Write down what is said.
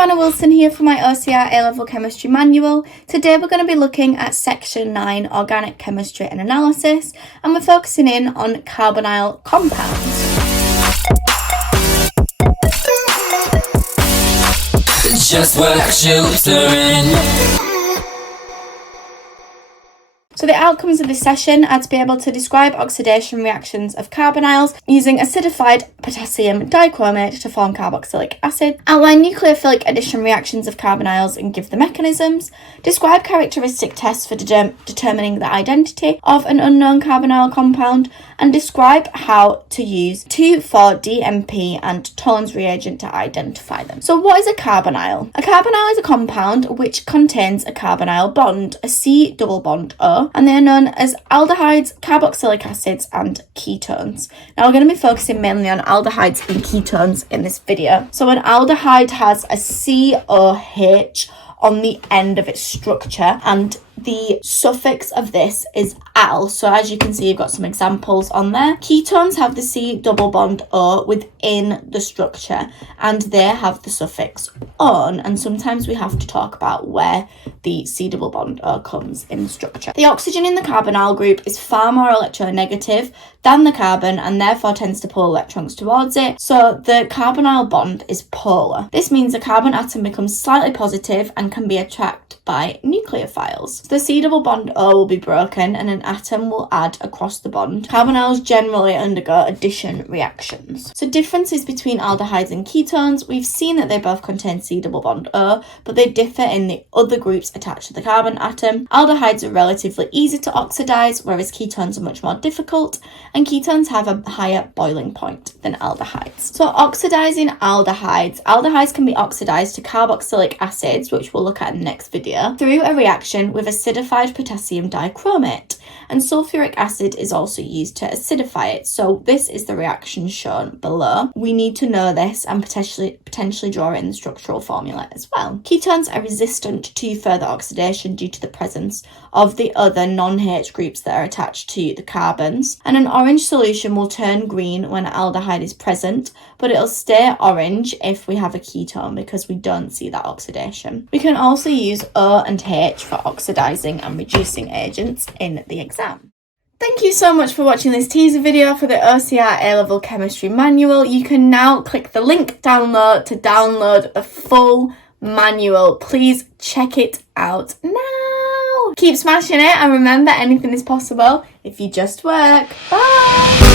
Joanna Wilson here for my OCR A-Level Chemistry Manual. Today we're going to be looking at Section 9, Organic Chemistry and Analysis, and we're focusing in on carbonyl compounds. Just what you doing. So the outcomes of this session are to be able to describe oxidation reactions of carbonyls using acidified potassium dichromate to form carboxylic acid, outline nucleophilic addition reactions of carbonyls and give the mechanisms, describe characteristic tests for determining the identity of an unknown carbonyl compound, and describe how to use 2,4-DMP and Tollens reagent to identify them. So what is a carbonyl? A carbonyl is a compound which contains a carbonyl bond, a C double bond O, and they are known as aldehydes, carboxylic acids, and ketones. Now we're going to be focusing mainly on aldehydes and ketones in this video. So an aldehyde has a COH on the end of its structure, and the suffix of this is al. So as you can see, you've got some examples on there. Ketones have the C double bond O within the structure, and they have the suffix on, and sometimes we have to talk about where the C double bond O comes in the structure. The oxygen in the carbonyl group is far more electronegative than the carbon and therefore tends to pull electrons towards it, so the carbonyl bond is polar. This means the carbon atom becomes slightly positive and can be attracted by nucleophiles. The C double bond O will be broken and an atom will add across the bond. Carbonyls generally undergo addition reactions. So differences between aldehydes and ketones, we've seen that they both contain C double bond O, but they differ in the other groups attached to the carbon atom. Aldehydes are relatively easy to oxidize, whereas ketones are much more difficult, and ketones have a higher boiling point than aldehydes. So oxidizing aldehydes. Aldehydes can be oxidized to carboxylic acids, which we'll look at in the next video, through a reaction with acidified potassium dichromate, and sulfuric acid is also used to acidify it. So this is the reaction shown below. We need to know this and potentially draw it in the structural formula as well. Ketones are resistant to further oxidation due to the presence of the other non-H groups that are attached to the carbons, and an orange solution will turn green when aldehyde is present, but it'll stay orange if we have a ketone because we don't see that oxidation. We can also use O and H for oxidizing and reducing agents in the exam. Thank you so much for watching this teaser video for the OCR A-Level Chemistry Manual. You can now click the link download to download the full manual. Please check it out now. Keep smashing it, and remember, anything is possible if you just work. Bye!